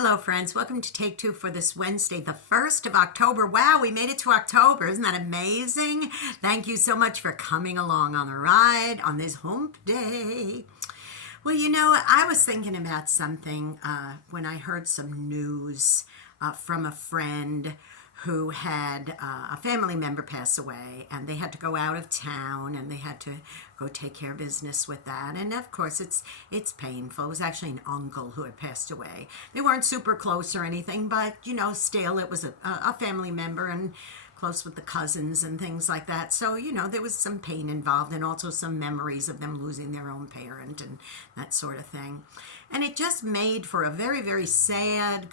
Hello, friends. Welcome to Take Two for this Wednesday, the 1st of October. Wow, we made it to October. Isn't that amazing? Thank you so much for coming along on the ride on this hump day. Well, I was thinking about something when I heard some news from a friend who had a family member pass away, and they had to go out of town and they had to go take care of business with that. And of course it's painful. It was actually an uncle who had passed away. They weren't super close or anything, but still it was a family member and close with the cousins and things like that. So there was some pain involved, and also some memories of them losing their own parent and that sort of thing. And it just made for a very, very sad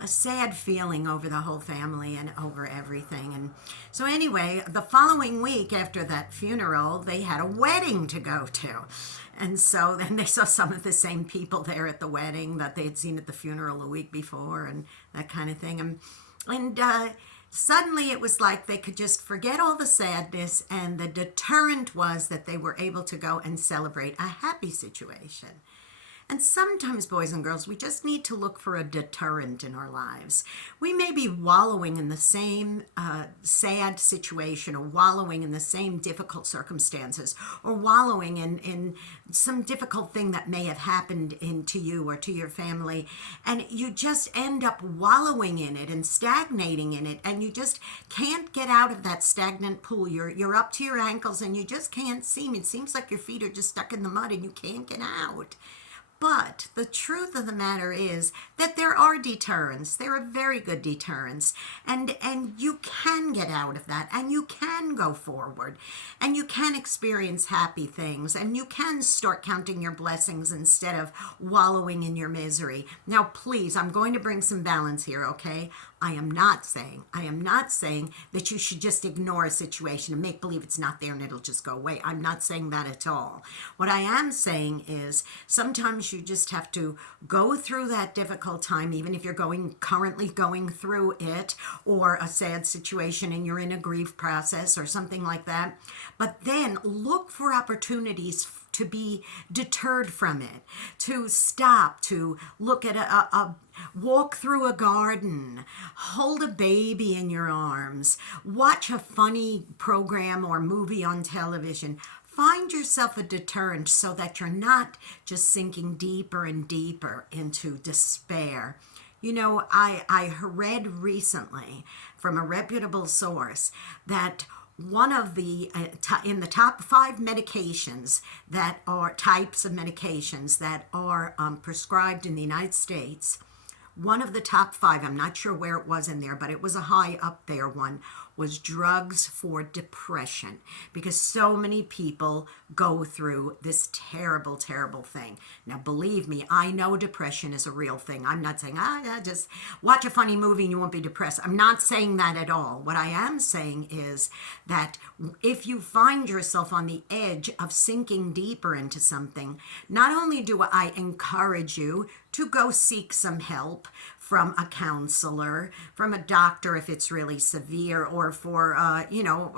a sad feeling over the whole family and over everything. And so anyway, the following week after that funeral, they had a wedding to go to. And so then they saw some of the same people there at the wedding that they had seen at the funeral a week before and that kind of thing. And suddenly it was like they could just forget all the sadness, and the deterrent was that they were able to go and celebrate a happy situation. And sometimes, boys and girls, we just need to look for a deterrent in our lives. We may be wallowing in the same sad situation, or wallowing in the same difficult circumstances, or wallowing in some difficult thing that may have happened to you or to your family. And you just end up wallowing in it and stagnating in it. And you just can't get out of that stagnant pool. You're up to your ankles and you just can't seem. It seems like your feet are just stuck in the mud and you can't get out. But the truth of the matter is that there are deterrents. There are very good deterrents. And you can get out of that, and you can go forward, and you can experience happy things, and you can start counting your blessings instead of wallowing in your misery. Now, please, I'm going to bring some balance here, okay? I am not saying that you should just ignore a situation and make believe it's not there and it'll just go away. I'm not saying that at all. What I am saying is sometimes you just have to go through that difficult time, even if you're currently going through it, or a sad situation and you're in a grief process or something like that. But then look for opportunities to be deterred from it, to stop, to look at a walk through a garden, hold a baby in your arms, watch a funny program or movie on television. Find yourself a deterrent so that you're not just sinking deeper and deeper into despair. I read recently from a reputable source that one of the in the top 5 medications that are types of medications that are prescribed in the United States, one of the top 5, I'm not sure where it was in there, but it was a high up there one, was drugs for depression, because so many people go through this terrible, terrible thing. Now, believe me, I know depression is a real thing. I'm not saying, just watch a funny movie and you won't be depressed. I'm not saying that at all. What I am saying is that if you find yourself on the edge of sinking deeper into something, not only do I encourage you to go seek some help from a counselor, from a doctor if it's really severe, or for,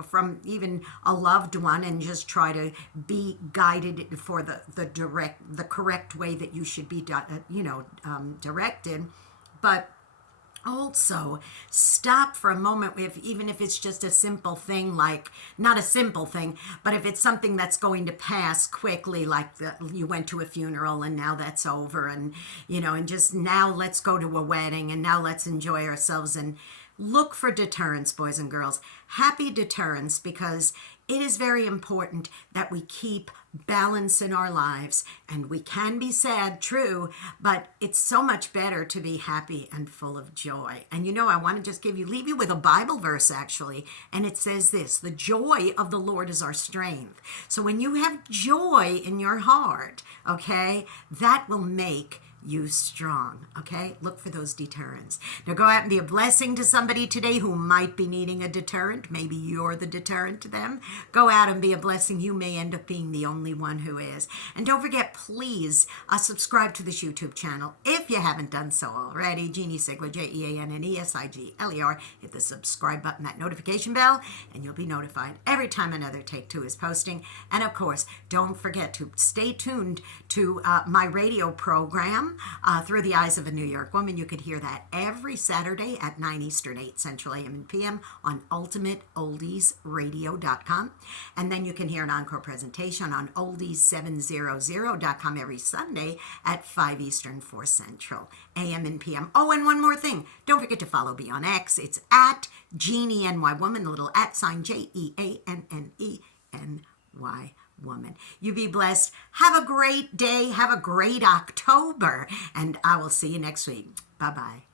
from even a loved one, and just try to be guided for the correct way that you should be, directed. But also stop for a moment, even if it's just a simple thing, like not a simple thing, but if it's something that's going to pass quickly, like you went to a funeral and now that's over, and and just now let's go to a wedding and now let's enjoy ourselves. And look for deterrents, boys and girls, happy deterrents, because it is very important that we keep balance in our lives. And we can be sad, true, but it's so much better to be happy and full of joy. And I want to just leave you with a Bible verse, actually. And it says this: the joy of the Lord is our strength. So when you have joy in your heart, okay, that will make you strong, okay? Look for those deterrents. Now go out and be a blessing to somebody today who might be needing a deterrent. Maybe you're the deterrent to them. Go out and be a blessing. You may end up being the only one who is. And don't forget, please subscribe to this YouTube channel if you haven't done so already. Jeanne Sigler, JeanneSigler. Hit the subscribe button, that notification bell, and you'll be notified every time another Take Two is posting. And of course, don't forget to stay tuned to my radio program p.m. Through the Eyes of a New York Woman. You could hear that every Saturday at 9 Eastern, 8 Central a.m. and p.m. on ultimateoldiesradio.com. And then you can hear an encore presentation on oldies700.com every Sunday at 5 Eastern, 4 Central a.m. and p.m. Oh, and one more thing. Don't forget to follow me on X. It's at Jeannie NY Woman, the little @ sign JeanneNY Woman. You be blessed. Have a great day. Have a great October. And I will see you next week. Bye-bye.